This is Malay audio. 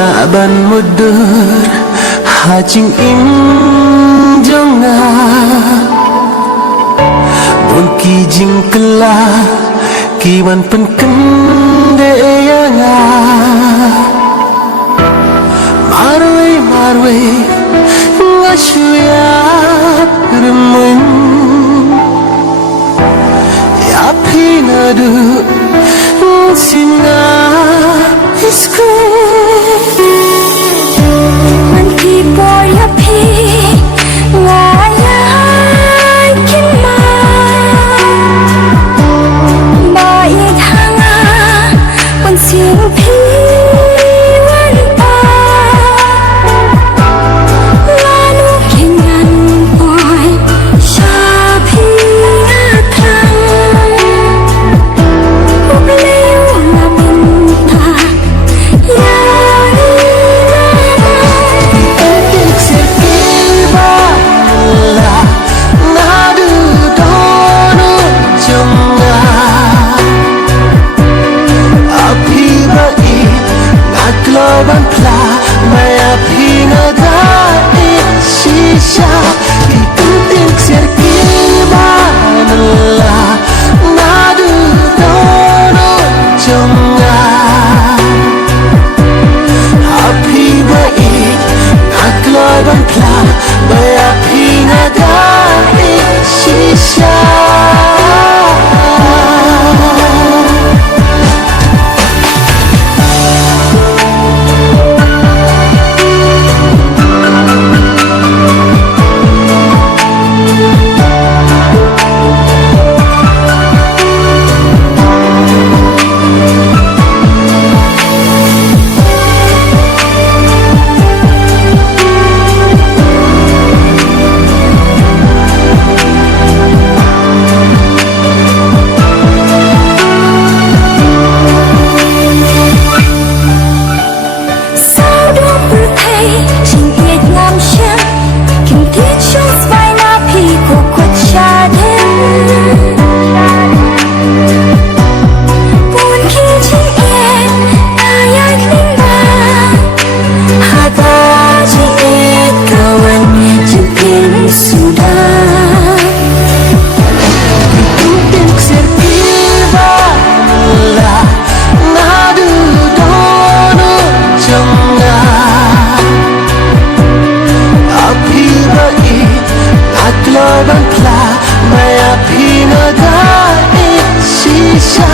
laban mundur hajing im jonga bungki jing kela kiwan penken deyanga marwe marwe ngasuyat remun ya pinadu singa isku manti boya pi ngaya kinma bai thanga pansin pi wan pa lanu kengan boy sha pi thang ubleu na pinta ya ban pla maya pina da shisha ki kunting serki banala nadu dono jonga happy bai naklo ban pla maya pina da shisha ban pla maya pina da shisha